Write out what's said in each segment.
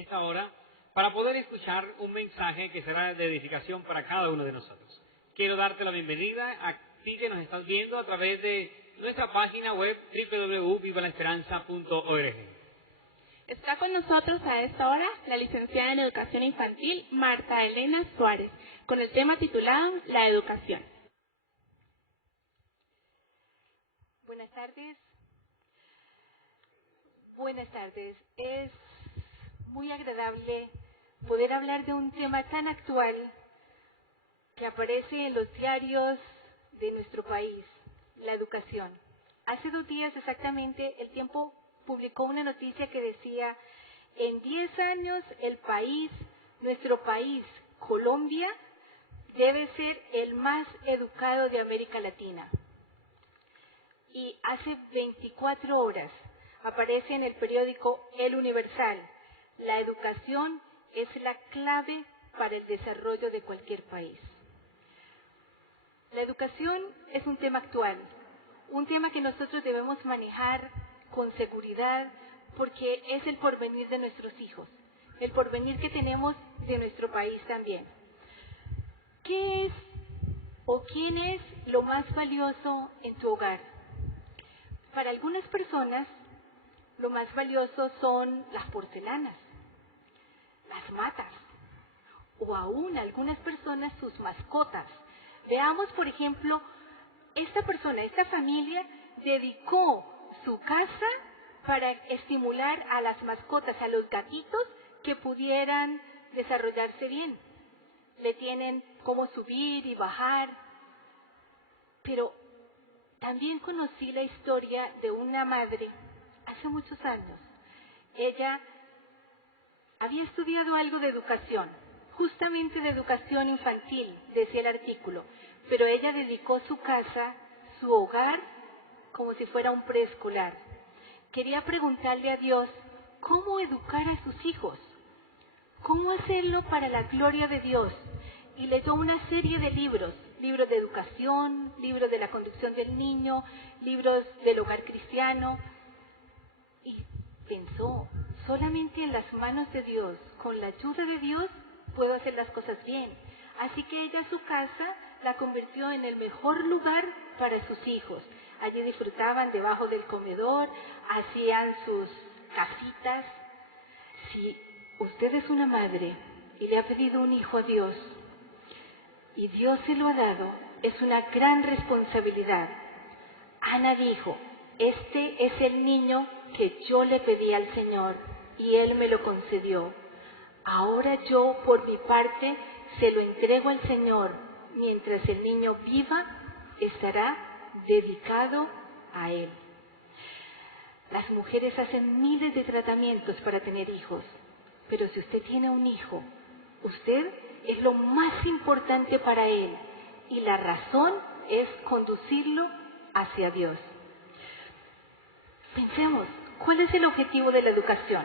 esta hora para poder escuchar un mensaje que será de edificación para cada uno de nosotros. Quiero darte la bienvenida a ti que nos estás viendo a través de nuestra página web www.vivalaesperanza.org. Está con nosotros a esta hora la licenciada en Educación Infantil Marta Elena Suárez, con el tema titulado La Educación. Buenas tardes. Buenas tardes. Es muy agradable poder hablar de un tema tan actual que aparece en los diarios de nuestro país, la educación. Hace 2 días exactamente, El Tiempo publicó una noticia que decía: en 10 años nuestro país, Colombia, debe ser el más educado de América Latina. Y hace 24 horas aparece en el periódico El Universal: la educación es la clave para el desarrollo de cualquier país. La educación es un tema actual, un tema que nosotros debemos manejar con seguridad, porque es el porvenir de nuestros hijos, el porvenir que tenemos de nuestro país también. ¿Qué es o quién es lo más valioso en tu hogar? Para algunas personas, lo más valioso son las porcelanas, las matas, o aún algunas personas sus mascotas. Veamos, por ejemplo, esta familia dedicó su casa para estimular a las mascotas, a los gatitos que pudieran desarrollarse bien. Le tienen cómo subir y bajar. Pero también conocí la historia de una madre hace muchos años. Ella había estudiado algo de educación, justamente de educación infantil, decía el artículo, pero ella dedicó su casa, su hogar, como si fuera un preescolar. Quería preguntarle a Dios cómo educar a sus hijos, cómo hacerlo para la gloria de Dios. Y leyó una serie de libros de educación, libros de la conducción del niño, libros del hogar cristiano. Y pensó, solamente en las manos de Dios, con la ayuda de Dios, puedo hacer las cosas bien. Así que ella su casa la convirtió en el mejor lugar para sus hijos. Allí disfrutaban debajo del comedor, hacían sus casitas. Si usted es una madre y le ha pedido un hijo a Dios, y Dios se lo ha dado, es una gran responsabilidad. Ana dijo: este es el niño que yo le pedí al Señor y Él me lo concedió. Ahora yo, por mi parte, se lo entrego al Señor. Mientras el niño viva, estará dedicado a Él. Las mujeres hacen miles de tratamientos para tener hijos, pero si usted tiene un hijo, usted es lo más importante para él, y la razón es conducirlo hacia Dios. Pensemos, ¿cuál es el objetivo de la educación?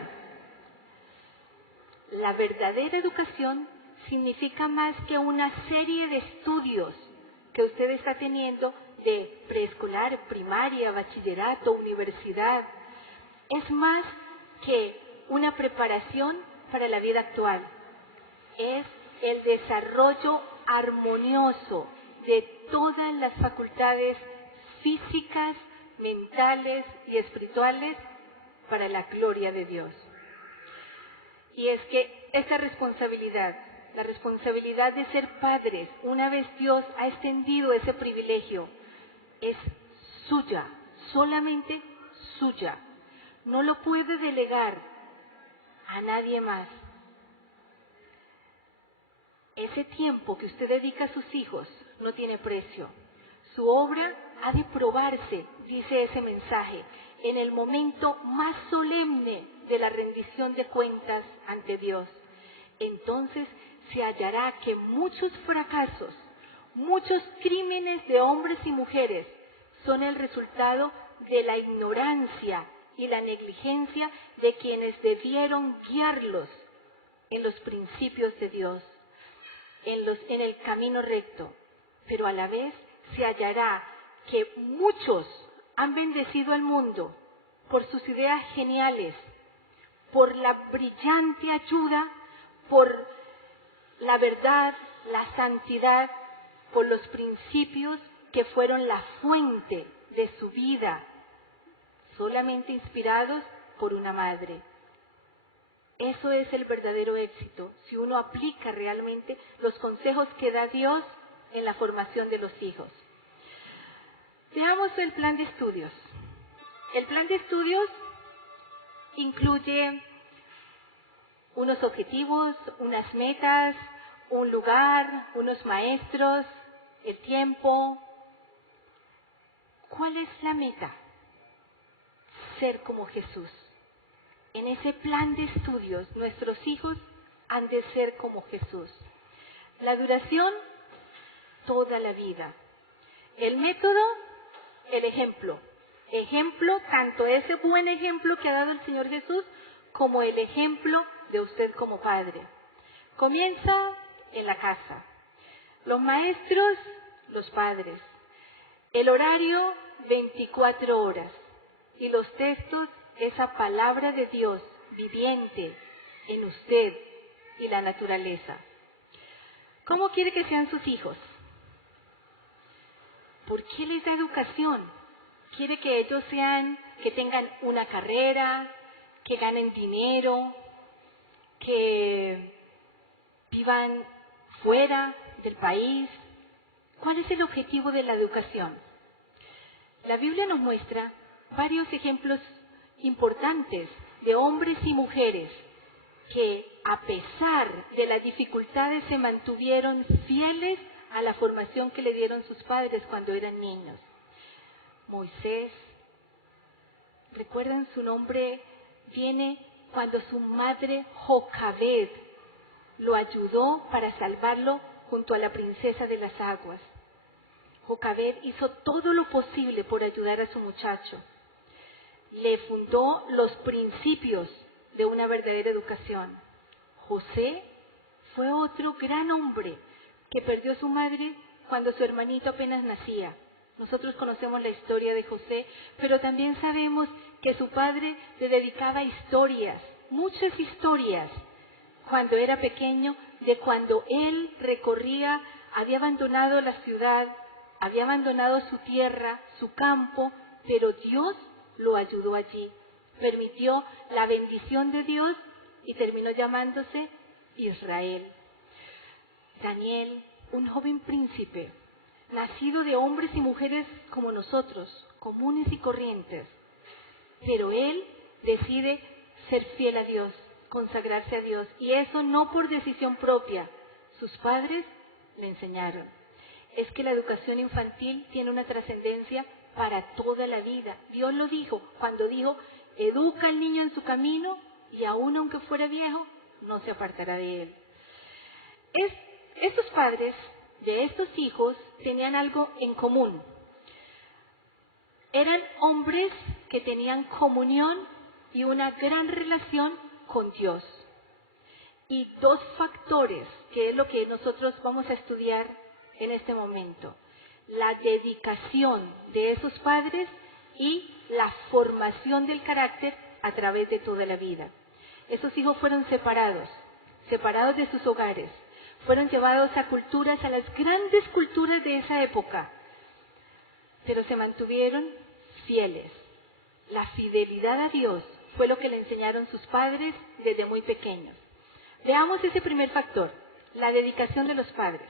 La verdadera educación significa más que una serie de estudios que usted está teniendo de preescolar, primaria, bachillerato, universidad. Es más que una preparación para la vida actual. Es el desarrollo armonioso de todas las facultades físicas, mentales y espirituales para la gloria de Dios. Y es que esa responsabilidad, la responsabilidad de ser padres, una vez Dios ha extendido ese privilegio, es suya, solamente suya. No lo puede delegar a nadie más. Ese tiempo que usted dedica a sus hijos no tiene precio. Su obra ha de probarse, dice ese mensaje, en el momento más solemne de la rendición de cuentas ante Dios. Entonces se hallará que muchos fracasos, muchos crímenes de hombres y mujeres son el resultado de la ignorancia y la negligencia de quienes debieron guiarlos en los principios de Dios, en el camino recto. Pero a la vez se hallará que muchos han bendecido al mundo por sus ideas geniales, por la brillante ayuda, por la verdad, la santidad, por los principios que fueron la fuente de su vida, solamente inspirados por una madre. Eso es el verdadero éxito, si uno aplica realmente los consejos que da Dios en la formación de los hijos. Veamos el plan de estudios. El plan de estudios incluye unos objetivos, unas metas, un lugar, unos maestros, el tiempo. ¿Cuál es la meta? Ser como Jesús. En ese plan de estudios, nuestros hijos han de ser como Jesús. La duración, toda la vida. El método, el ejemplo. Ejemplo, tanto ese buen ejemplo que ha dado el Señor Jesús, como el ejemplo de usted como padre. Comienza en la casa. Los maestros, los padres. El horario, 24 horas. Y los textos, esa palabra de Dios viviente en usted y la naturaleza. ¿Cómo quiere que sean sus hijos? ¿Por qué les da educación? ¿Quiere que ellos que tengan una carrera, que ganen dinero, que vivan fuera del país? ¿Cuál es el objetivo de la educación? La Biblia nos muestra varios ejemplos importantes de hombres y mujeres que, a pesar de las dificultades, se mantuvieron fieles a la formación que le dieron sus padres cuando eran niños. Moisés, ¿recuerdan su nombre? Viene cuando su madre Jocabed lo ayudó para salvarlo junto a la princesa de las aguas. Jocabed hizo todo lo posible por ayudar a su muchacho. Le fundó los principios de una verdadera educación. José fue otro gran hombre que perdió a su madre cuando su hermanito apenas nacía. Nosotros conocemos la historia de José, pero también sabemos que su padre le dedicaba historias, muchas historias, cuando era pequeño, de cuando él recorría, había abandonado la ciudad, había abandonado su tierra, su campo, pero Dios lo ayudó allí. Permitió la bendición de Dios y terminó llamándose Israel. Daniel, un joven príncipe, nacido de hombres y mujeres como nosotros, comunes y corrientes. Pero él decide ser fiel a Dios, consagrarse a Dios. Y eso no por decisión propia. Sus padres le enseñaron. Es que la educación infantil tiene una trascendencia para toda la vida. Dios lo dijo cuando dijo, educa al niño en su camino y aun aunque fuera viejo, no se apartará de él. Estos padres de estos hijos tenían algo en común. Eran hombres que tenían comunión y una gran relación con Dios. Y dos factores, que es lo que nosotros vamos a estudiar en este momento. La dedicación de esos padres y la formación del carácter a través de toda la vida. Esos hijos fueron separados de sus hogares, fueron llevados a culturas, a las grandes culturas de esa época, pero se mantuvieron fieles. La fidelidad a Dios fue lo que le enseñaron sus padres desde muy pequeños. Veamos ese primer factor, la dedicación de los padres.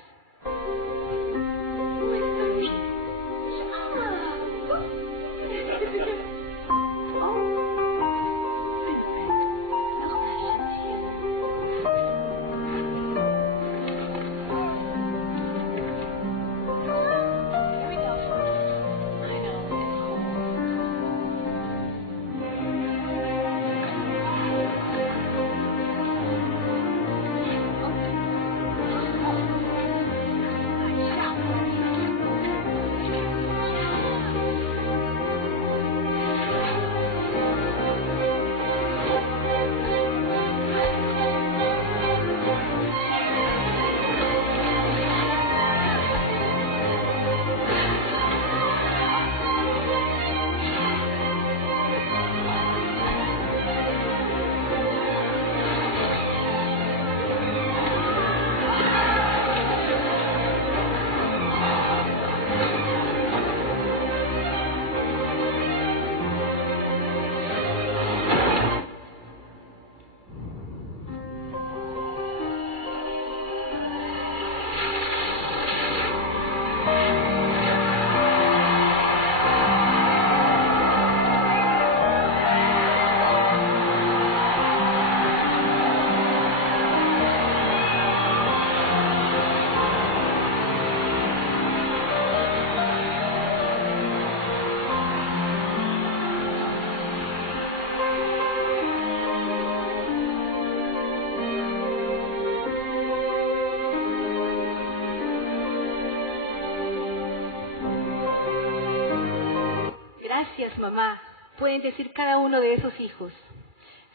gracias, mamá, pueden decir cada uno de esos hijos.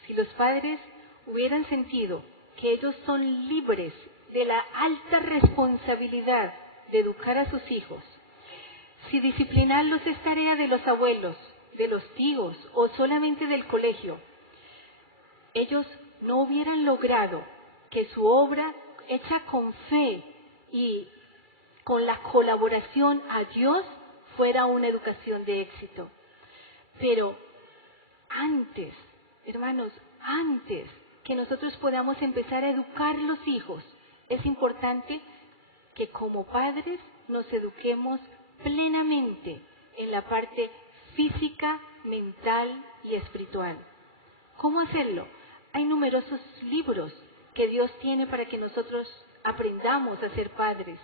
Si los padres hubieran sentido que ellos son libres de la alta responsabilidad de educar a sus hijos, si disciplinarlos es tarea de los abuelos, de los tíos o solamente del colegio, ellos no hubieran logrado que su obra hecha con fe y con la colaboración a Dios fuera una educación de éxito. Pero antes, hermanos, antes que nosotros podamos empezar a educar los hijos, es importante que como padres nos eduquemos plenamente en la parte física, mental y espiritual. ¿Cómo hacerlo? Hay numerosos libros que Dios tiene para que nosotros aprendamos a ser padres.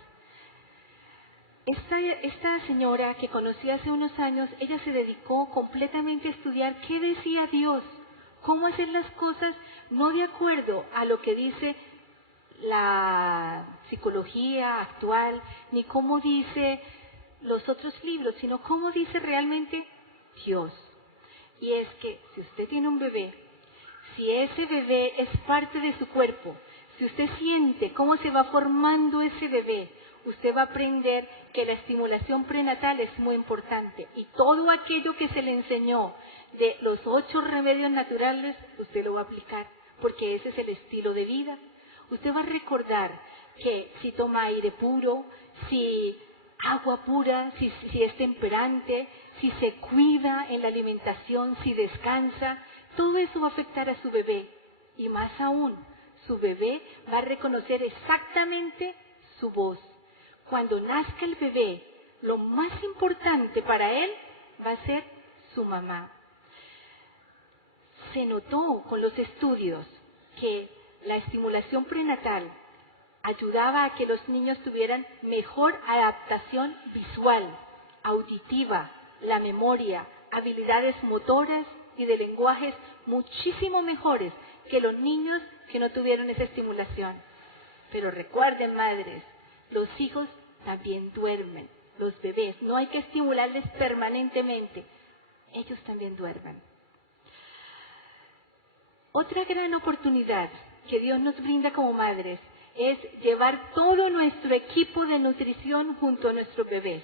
Esta señora que conocí hace unos años, ella se dedicó completamente a estudiar qué decía Dios, cómo hacer las cosas no de acuerdo a lo que dice la psicología actual, ni cómo dice los otros libros, sino cómo dice realmente Dios. Y es que si usted tiene un bebé, si ese bebé es parte de su cuerpo, si usted siente cómo se va formando ese bebé, usted va a aprender que la estimulación prenatal es muy importante. Y todo aquello que se le enseñó de los 8 remedios naturales, usted lo va a aplicar, porque ese es el estilo de vida. Usted va a recordar que si toma aire puro, si agua pura, si es temperante, si se cuida en la alimentación, si descansa, todo eso va a afectar a su bebé. Y más aún, su bebé va a reconocer exactamente su voz. Cuando nazca el bebé, lo más importante para él va a ser su mamá. Se notó con los estudios que la estimulación prenatal ayudaba a que los niños tuvieran mejor adaptación visual, auditiva, la memoria, habilidades motoras y de lenguajes muchísimo mejores que los niños que no tuvieron esa estimulación. Pero recuerden, madres, los hijos también duermen, los bebés, no hay que estimularles permanentemente, ellos también duermen. Otra gran oportunidad que Dios nos brinda como madres es llevar todo nuestro equipo de nutrición junto a nuestros bebés.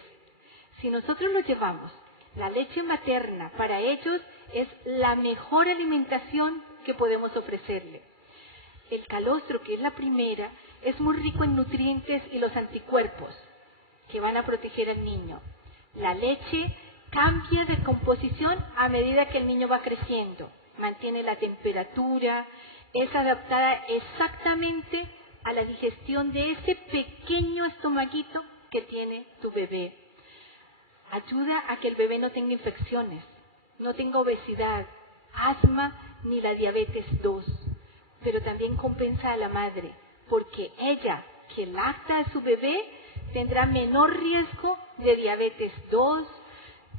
Si nosotros los llevamos, la leche materna para ellos es la mejor alimentación que podemos ofrecerle. El calostro, que es la primera, es muy rico en nutrientes y los anticuerpos que van a proteger al niño. La leche cambia de composición a medida que el niño va creciendo, mantiene la temperatura, es adaptada exactamente a la digestión de ese pequeño estomaguito que tiene tu bebé. Ayuda a que el bebé no tenga infecciones, no tenga obesidad, asma ni la diabetes 2, pero también compensa a la madre, porque ella que lacta a su bebé tendrá menor riesgo de diabetes 2,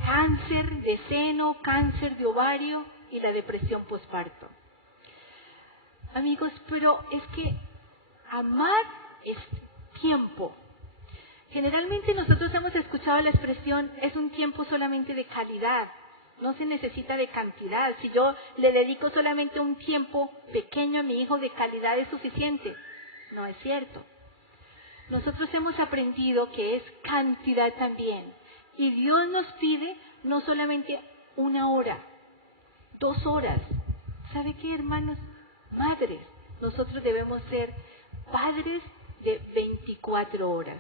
cáncer de seno, cáncer de ovario y la depresión posparto. Amigos, pero es que amar es tiempo. Generalmente nosotros hemos escuchado la expresión, es un tiempo solamente de calidad, no se necesita de cantidad. Si yo le dedico solamente un tiempo pequeño a mi hijo de calidad es suficiente. No es cierto. Nosotros hemos aprendido que es cantidad también. Y Dios nos pide no solamente 1 hora, 2 horas. ¿Sabe qué, hermanos? Madres, nosotros debemos ser padres de 24 horas.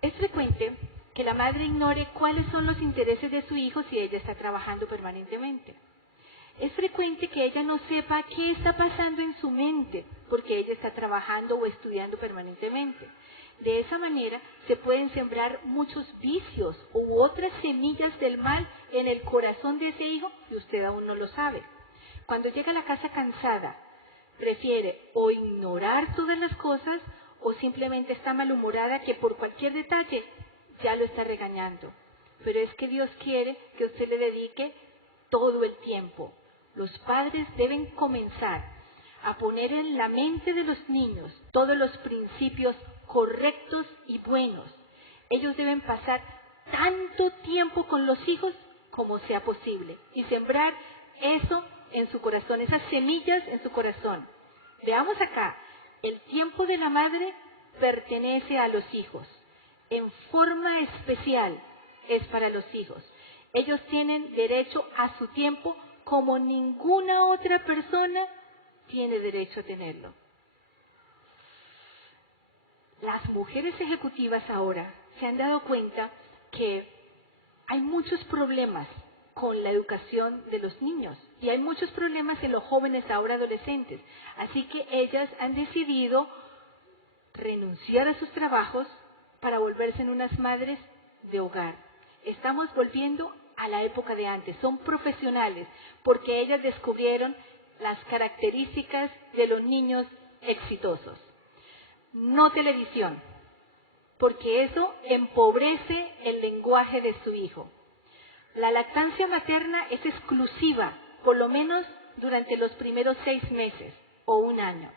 Es frecuente que la madre ignore cuáles son los intereses de su hijo si ella está trabajando permanentemente. Es frecuente que ella no sepa qué está pasando en su mente porque ella está trabajando o estudiando permanentemente. De esa manera se pueden sembrar muchos vicios u otras semillas del mal en el corazón de ese hijo y usted aún no lo sabe. Cuando llega a la casa cansada, prefiere o ignorar todas las cosas o simplemente está malhumorada que por cualquier detalle ya lo está regañando. Pero es que Dios quiere que usted le dedique todo el tiempo. Los padres deben comenzar a poner en la mente de los niños todos los principios correctos y buenos. Ellos deben pasar tanto tiempo con los hijos como sea posible y sembrar eso en su corazón, esas semillas en su corazón. Veamos acá, el tiempo de la madre pertenece a los hijos, en forma especial es para los hijos. Ellos tienen derecho a su tiempo como ninguna otra persona tiene derecho a tenerlo. Las mujeres ejecutivas ahora se han dado cuenta que hay muchos problemas con la educación de los niños y hay muchos problemas en los jóvenes ahora adolescentes. Así que ellas han decidido renunciar a sus trabajos para volverse en unas madres de hogar. Estamos volviendo a la época de antes. Son profesionales porque ellas descubrieron las características de los niños exitosos. No televisión, porque eso empobrece el lenguaje de su hijo. La lactancia materna es exclusiva, por lo menos durante los primeros 6 meses o 1 año.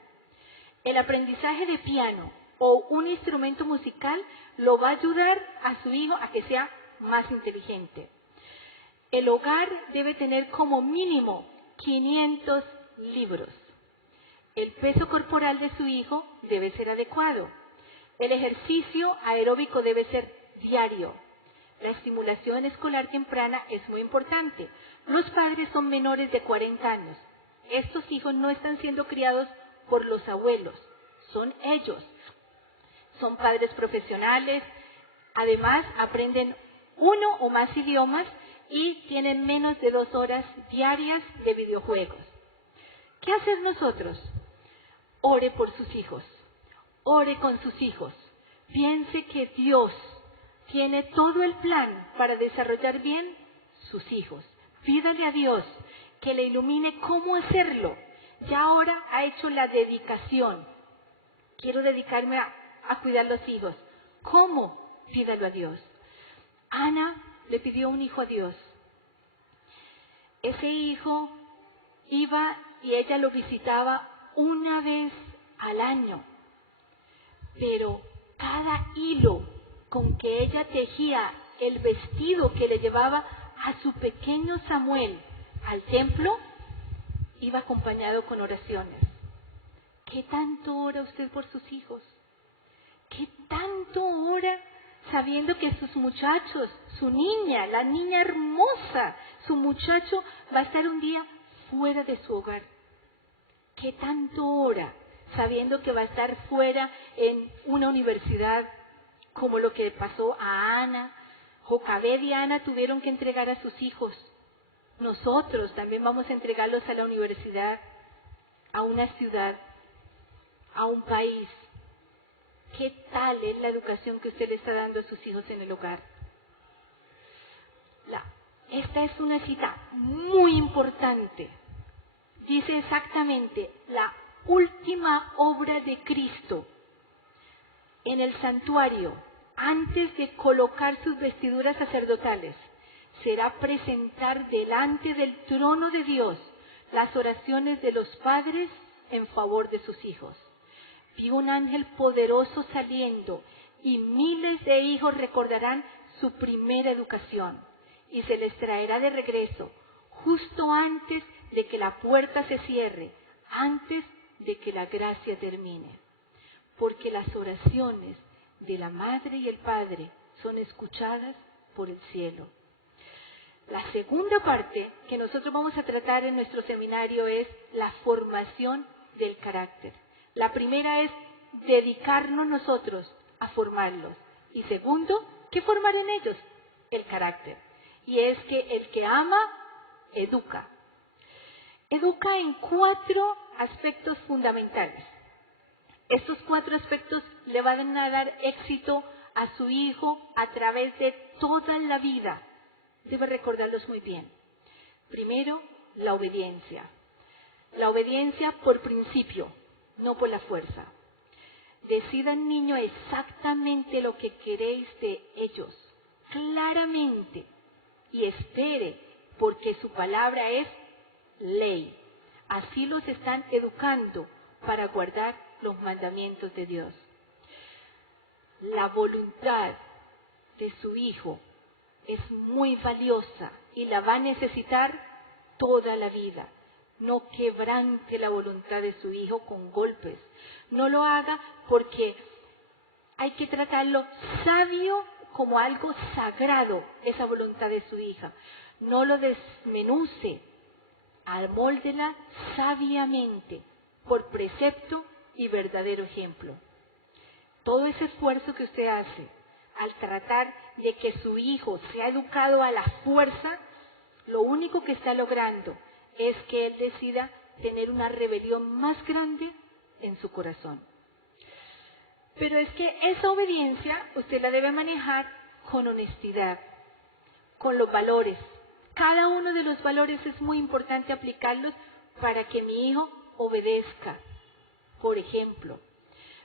El aprendizaje de piano o un instrumento musical lo va a ayudar a su hijo a que sea más inteligente. El hogar debe tener como mínimo 500 libros. El peso corporal de su hijo debe ser adecuado. El ejercicio aeróbico debe ser diario. La estimulación escolar temprana es muy importante. Los padres son menores de 40 años. Estos hijos no están siendo criados por los abuelos, son ellos. Son padres profesionales, además aprenden 1 o más idiomas y tienen menos de 2 horas diarias de videojuegos. ¿Qué hacer nosotros? Ore por sus hijos, ore con sus hijos. Piense que Dios tiene todo el plan para desarrollar bien sus hijos. Pídale a Dios que le ilumine cómo hacerlo. Ya ahora ha hecho la dedicación. Quiero dedicarme a cuidar los hijos. ¿Cómo? Pídalo a Dios. Ana le pidió un hijo a Dios. Ese hijo iba y ella lo visitaba 1 vez al año. Pero cada hilo con que ella tejía el vestido que le llevaba a su pequeño Samuel al templo, iba acompañado con oraciones. ¿Qué tanto ora usted por sus hijos? ¿Qué tanto ora sabiendo que sus muchachos, su niña, la niña hermosa, su muchacho va a estar un día fuera de su hogar? ¿Qué tanto ora sabiendo que va a estar fuera en una universidad como lo que pasó a Ana? Jocabed y Ana tuvieron que entregar a sus hijos. Nosotros también vamos a entregarlos a la universidad, a una ciudad, a un país. ¿Qué tal es la educación que usted le está dando a sus hijos en el hogar? Esta es una cita muy importante. Dice exactamente, la última obra de Cristo en el santuario, antes de colocar sus vestiduras sacerdotales, será presentar delante del trono de Dios las oraciones de los padres en favor de sus hijos. Vio un ángel poderoso saliendo y miles de hijos recordarán su primera educación y se les traerá de regreso justo antes de que la puerta se cierre, antes de que la gracia termine. Porque las oraciones de la madre y el padre son escuchadas por el cielo. La segunda parte que nosotros vamos a tratar en nuestro seminario es la formación del carácter. La primera es dedicarnos nosotros a formarlos. Y segundo, ¿qué formar en ellos? El carácter. Y es que el que ama, educa. Educa en 4 aspectos fundamentales. Estos 4 aspectos le van a dar éxito a su hijo a través de toda la vida. Debe recordarlos muy bien. Primero, la obediencia. La obediencia por principio, no por la fuerza. Decidan, niño, exactamente lo que queréis de ellos, claramente, y espere, porque su palabra es ley. Así los están educando para guardar los mandamientos de Dios. La voluntad de su hijo es muy valiosa y la va a necesitar toda la vida. No quebrante la voluntad de su hijo con golpes. No lo haga porque hay que tratarlo sabio como algo sagrado, esa voluntad de su hija. No lo desmenuce, amóldela sabiamente, por precepto y verdadero ejemplo. Todo ese esfuerzo que usted hace al tratar de que su hijo sea educado a la fuerza, lo único que está logrando es que él decida tener una rebelión más grande en su corazón. Pero es que esa obediencia usted la debe manejar con honestidad, con los valores. Cada uno de los valores es muy importante aplicarlos para que mi hijo obedezca. Por ejemplo,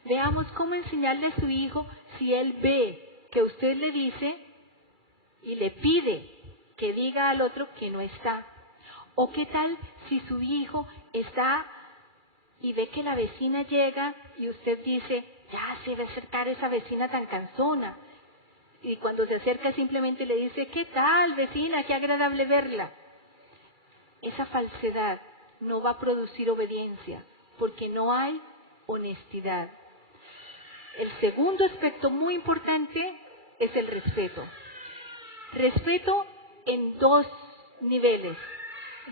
veamos cómo enseñarle a su hijo si él ve que usted le dice y le pide que diga al otro que no está. O qué tal si su hijo está y ve que la vecina llega y usted dice, ya se va a acercar esa vecina tan cansona. Y cuando se acerca simplemente le dice, ¿qué tal vecina? Qué agradable verla. Esa falsedad no va a producir obediencia porque no hay honestidad. El segundo aspecto muy importante es el respeto. Respeto en dos niveles.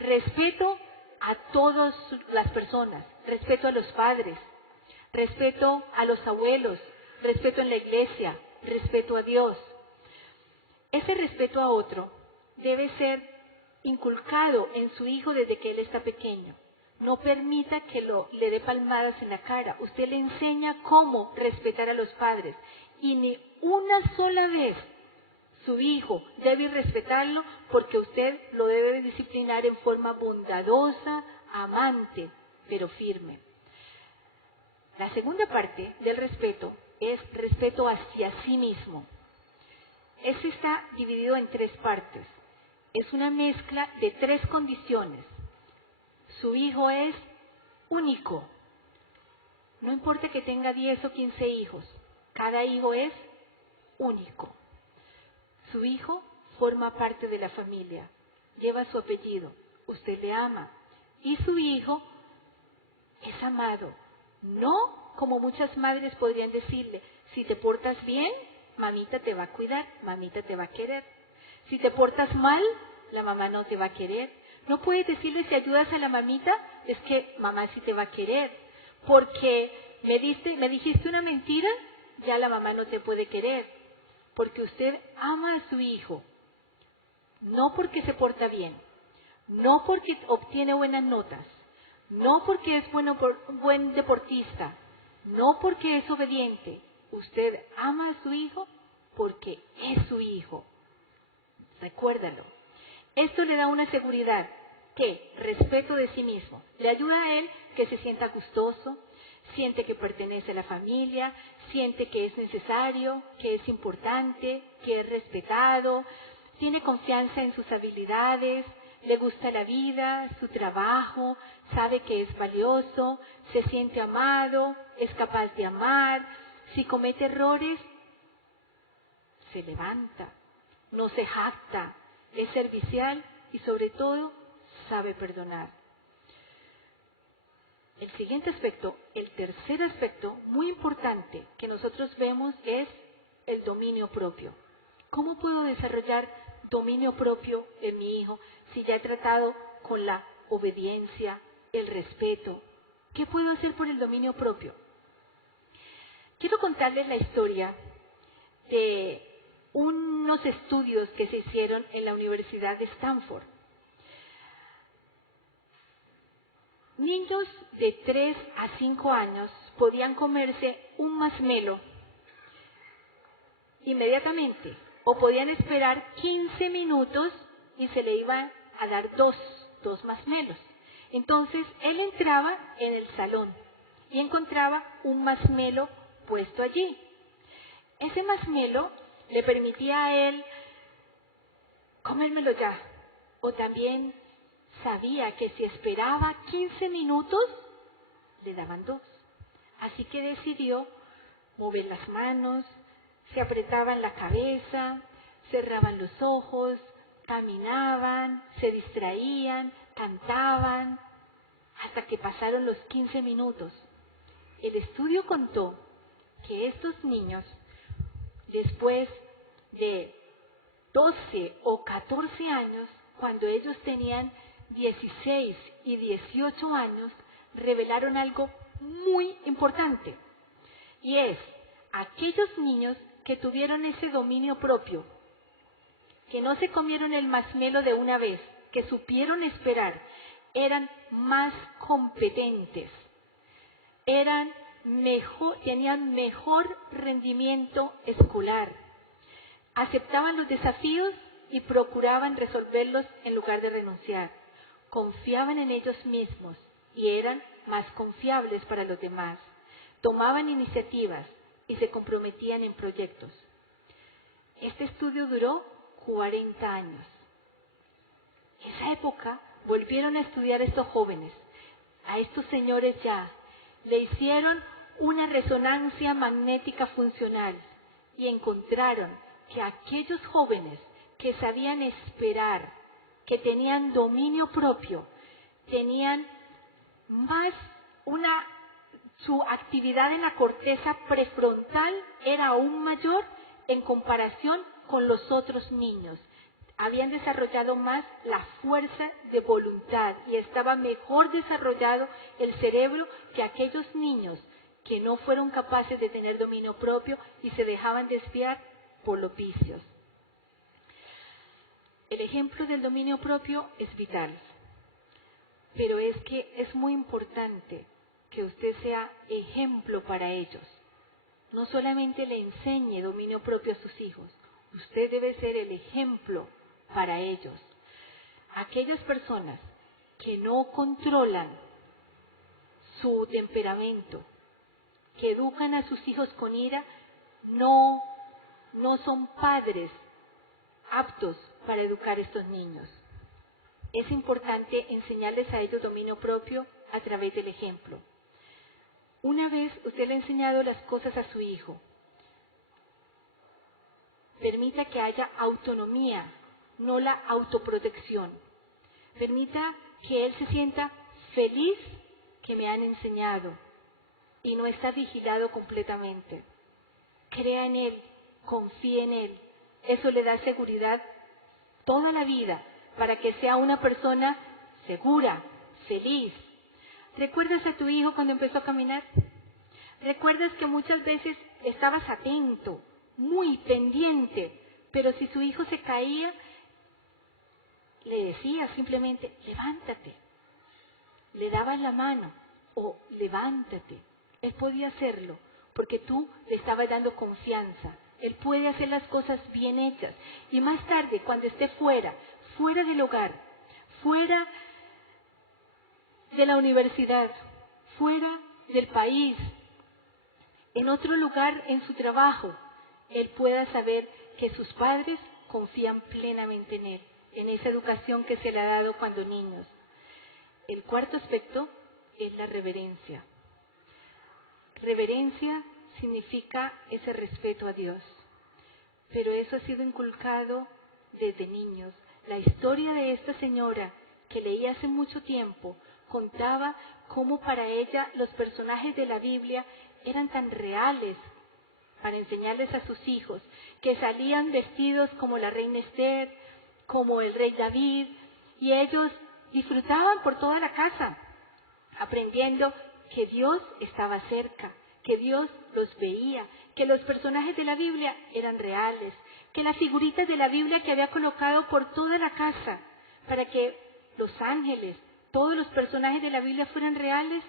Respeto a todas las personas. Respeto a los padres. Respeto a los abuelos. Respeto en la iglesia. Respeto a Dios. Ese respeto a otro debe ser inculcado en su hijo desde que él está pequeño. No permita que le dé palmadas en la cara. Usted le enseña cómo respetar a los padres. Y ni una sola vez su hijo debe respetarlo porque usted lo debe disciplinar en forma bondadosa, amante, pero firme. La segunda parte del respeto es respeto hacia sí mismo. Este está dividido en tres partes. Es una mezcla de tres condiciones. Su hijo es único. No importa que tenga 10 o 15 hijos. Cada hijo es único. Su hijo forma parte de la familia. Lleva su apellido. Usted le ama. Y su hijo es amado. No como muchas madres podrían decirle, si te portas bien, mamita te va a cuidar, mamita te va a querer. Si te portas mal, la mamá no te va a querer. No puedes decirle si ayudas a la mamita, es que mamá sí te va a querer. Porque me dijiste una mentira, ya la mamá no te puede querer. Porque usted ama a su hijo, no porque se porta bien, no porque obtiene buenas notas, no porque es buen deportista, no porque es obediente. Usted ama a su hijo porque es su hijo. Recuérdalo. Esto le da una seguridad, que respeto de sí mismo. Le ayuda a él que se sienta gustoso, siente que pertenece a la familia, siente que es necesario, que es importante, que es respetado, tiene confianza en sus habilidades, le gusta la vida, su trabajo, sabe que es valioso, se siente amado, es capaz de amar. Si comete errores, se levanta, no se jacta, es servicial y sobre todo sabe perdonar. El siguiente aspecto, el tercer aspecto muy importante que nosotros vemos es el dominio propio. ¿Cómo puedo desarrollar dominio propio en mi hijo si ya he tratado con la obediencia, el respeto? ¿Qué puedo hacer por el dominio propio? Quiero contarles la historia de unos estudios que se hicieron en la Universidad de Stanford. Niños de 3 a 5 años podían comerse un masmelo inmediatamente o podían esperar 15 minutos y se le iban a dar dos masmelos. Entonces él entraba en el salón y encontraba un masmelo puesto allí. Ese masmelo le permitía a él comérmelo ya, o también sabía que si esperaba 15 minutos, le daban 2. Así que decidió mover las manos, se apretaba en la cabeza, cerraban los ojos, caminaban, se distraían, cantaban, hasta que pasaron los 15 minutos. El estudio contó que estos niños, después de 12 o 14 años, cuando ellos tenían 16 y 18 años, revelaron algo muy importante. Y es, aquellos niños que tuvieron ese dominio propio, que no se comieron el masmelo de una vez, que supieron esperar, eran más competentes, tenían mejor rendimiento escolar, aceptaban los desafíos y procuraban resolverlos en lugar de renunciar, confiaban en ellos mismos y eran más confiables para los demás, tomaban iniciativas y se comprometían en proyectos. Este estudio duró 40 años. En esa época volvieron a estudiar a estos jóvenes, a estos señores ya, le hicieron una resonancia magnética funcional y encontraron que aquellos jóvenes que sabían esperar, que tenían dominio propio, tenían más su actividad en la corteza prefrontal era aún mayor en comparación con los otros niños. Habían desarrollado más la fuerza de voluntad y estaba mejor desarrollado el cerebro que aquellos niños que no fueron capaces de tener dominio propio y se dejaban desviar por los vicios. El ejemplo del dominio propio es vital, pero es que es muy importante que usted sea ejemplo para ellos. No solamente le enseñe dominio propio a sus hijos, usted debe ser el ejemplo para ellos. Aquellas personas que no controlan su temperamento, que educan a sus hijos con ira, no son padres aptos para educar a estos niños. Es importante enseñarles a ellos dominio propio a través del ejemplo. Una vez usted le ha enseñado las cosas a su hijo, permita que haya autonomía, no la autoprotección. Permita que él se sienta feliz que me han enseñado y no está vigilado completamente. Crea en él, confíe en él. Eso le da seguridad toda la vida para que sea una persona segura, feliz. ¿Recuerdas a tu hijo cuando empezó a caminar? ¿Recuerdas que muchas veces estabas atento, muy pendiente, pero si su hijo se caía, le decías simplemente, levántate? Le dabas la mano o levántate. Él podía hacerlo porque tú le estabas dando confianza. Él puede hacer las cosas bien hechas. Y más tarde, cuando esté fuera del hogar, fuera de la universidad, fuera del país, en otro lugar en su trabajo, él pueda saber que sus padres confían plenamente en él, en esa educación que se le ha dado cuando niños. El cuarto aspecto es la reverencia. Reverencia significa ese respeto a Dios, pero eso ha sido inculcado desde niños. La historia de esta señora que leí hace mucho tiempo contaba cómo para ella los personajes de la Biblia eran tan reales para enseñarles a sus hijos, que salían vestidos como la reina Esther, como el rey David, y ellos disfrutaban por toda la casa, aprendiendo que Dios estaba cerca, que Dios los veía, que los personajes de la Biblia eran reales, que las figuritas de la Biblia que había colocado por toda la casa para que los ángeles, todos los personajes de la Biblia fueran reales,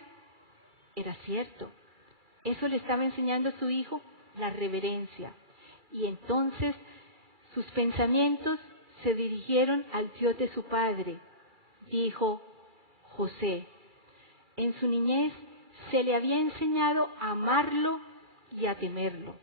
era cierto. Eso le estaba enseñando a su hijo la reverencia. Y entonces sus pensamientos se dirigieron al Dios de su padre. Dijo José, en su niñez se le había enseñado a amarlo y a temerlo.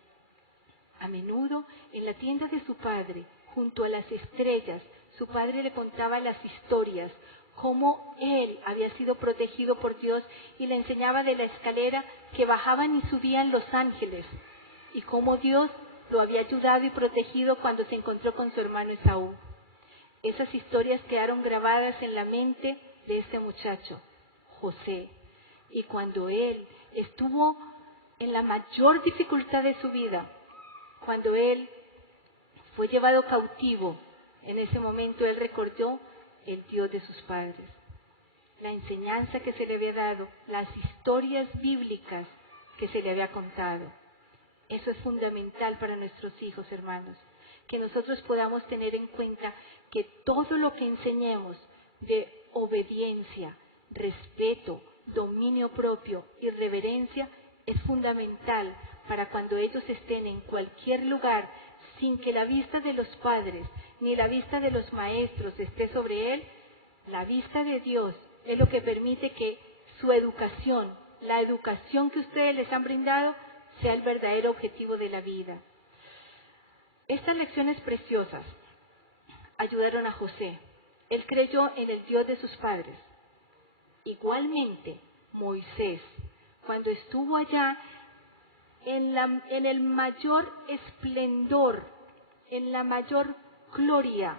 A menudo en la tienda de su padre, junto a las estrellas, su padre le contaba las historias, cómo él había sido protegido por Dios, y le enseñaba de la escalera que bajaban y subían los ángeles, y cómo Dios lo había ayudado y protegido cuando se encontró con su hermano Esaú. Esas historias quedaron grabadas en la mente de este muchacho, José. Y cuando él estuvo en la mayor dificultad de su vida, cuando él fue llevado cautivo, en ese momento él recordó el Dios de sus padres, la enseñanza que se le había dado, las historias bíblicas que se le había contado. Eso es fundamental para nuestros hijos, hermanos, que nosotros podamos tener en cuenta que todo lo que enseñemos de obediencia, respeto, dominio propio y reverencia es fundamental para cuando ellos estén en cualquier lugar sin que la vista de los padres ni la vista de los maestros esté sobre él. La vista de Dios es lo que permite que su educación, la educación que ustedes les han brindado, sea el verdadero objetivo de la vida. Estas lecciones preciosas ayudaron a José. Él creyó en el Dios de sus padres. Igualmente, Moisés, cuando estuvo allá en el mayor esplendor, en la mayor gloria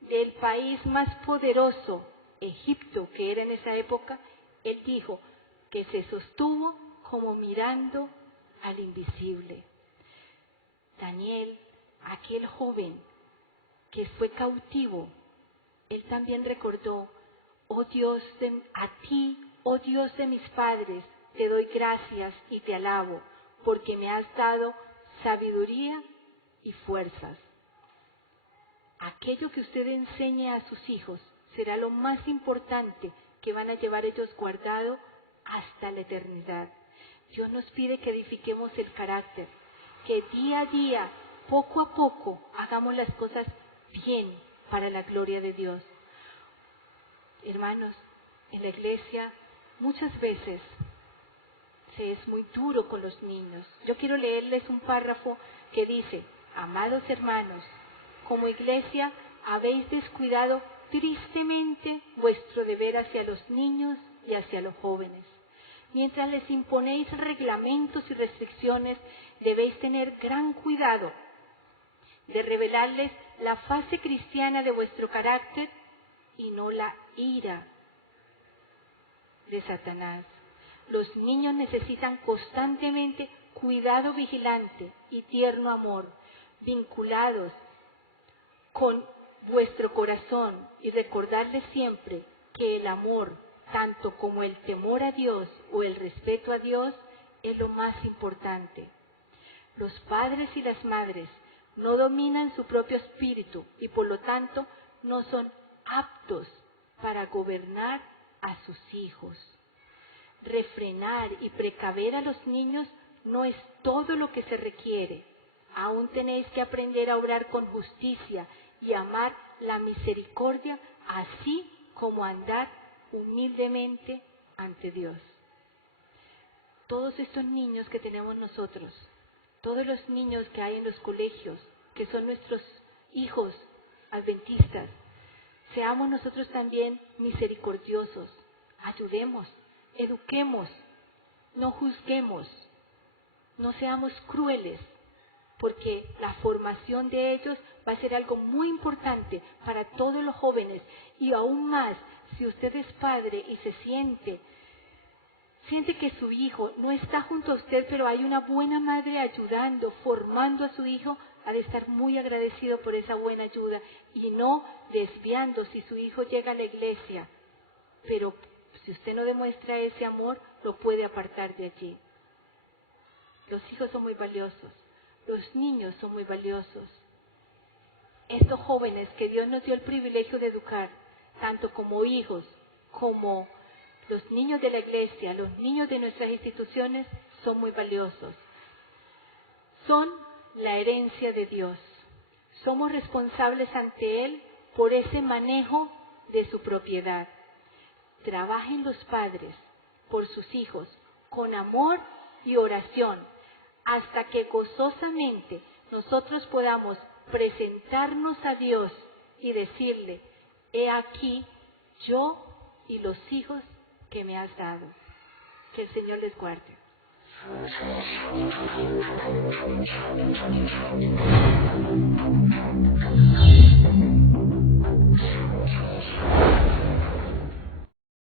del país más poderoso, Egipto, que era en esa época, él dijo que se sostuvo como mirando al invisible. Daniel, aquel joven que fue cautivo, él también recordó: oh Dios, a ti, oh Dios de mis padres, te doy gracias y te alabo, porque me has dado sabiduría y fuerzas. Aquello que usted enseñe a sus hijos será lo más importante que van a llevar ellos guardado hasta la eternidad. Dios nos pide que edifiquemos el carácter, que día a día, poco a poco, hagamos las cosas bien para la gloria de Dios. Hermanos, en la iglesia muchas veces se es muy duro con los niños. Yo quiero leerles un párrafo que dice: amados hermanos, como iglesia habéis descuidado tristemente vuestro deber hacia los niños y hacia los jóvenes. Mientras les imponéis reglamentos y restricciones, debéis tener gran cuidado de revelarles la fase cristiana de vuestro carácter y no la ira de Satanás. Los niños necesitan constantemente cuidado vigilante y tierno amor, vinculados con vuestro corazón, y recordarles siempre que el amor, tanto como el temor a Dios o el respeto a Dios, es lo más importante. Los padres y las madres no dominan su propio espíritu y por lo tanto no son aptos para gobernar a sus hijos. Refrenar y precaver a los niños no es todo lo que se requiere. Aún tenéis que aprender a obrar con justicia y amar la misericordia, así como andar humildemente ante Dios. Todos estos niños que tenemos nosotros, todos los niños que hay en los colegios, que son nuestros hijos adventistas, seamos nosotros también misericordiosos, ayudemos, eduquemos, no juzguemos, no seamos crueles, porque la formación de ellos va a ser algo muy importante para todos los jóvenes, y aún más si usted es padre y se siente que su hijo no está junto a usted, pero hay una buena madre ayudando, formando a su hijo, ha de estar muy agradecido por esa buena ayuda y no desviando si su hijo llega a la iglesia, pero si usted no demuestra ese amor, lo puede apartar de allí. Los hijos son muy valiosos, los niños son muy valiosos. Estos jóvenes que Dios nos dio el privilegio de educar, tanto como hijos, como los niños de la iglesia, los niños de nuestras instituciones, son muy valiosos. Son la herencia de Dios. Somos responsables ante Él por ese manejo de su propiedad. Trabajen los padres por sus hijos con amor y oración, hasta que gozosamente nosotros podamos presentarnos a Dios y decirle: he aquí yo y los hijos que me has dado. Que el Señor les guarde.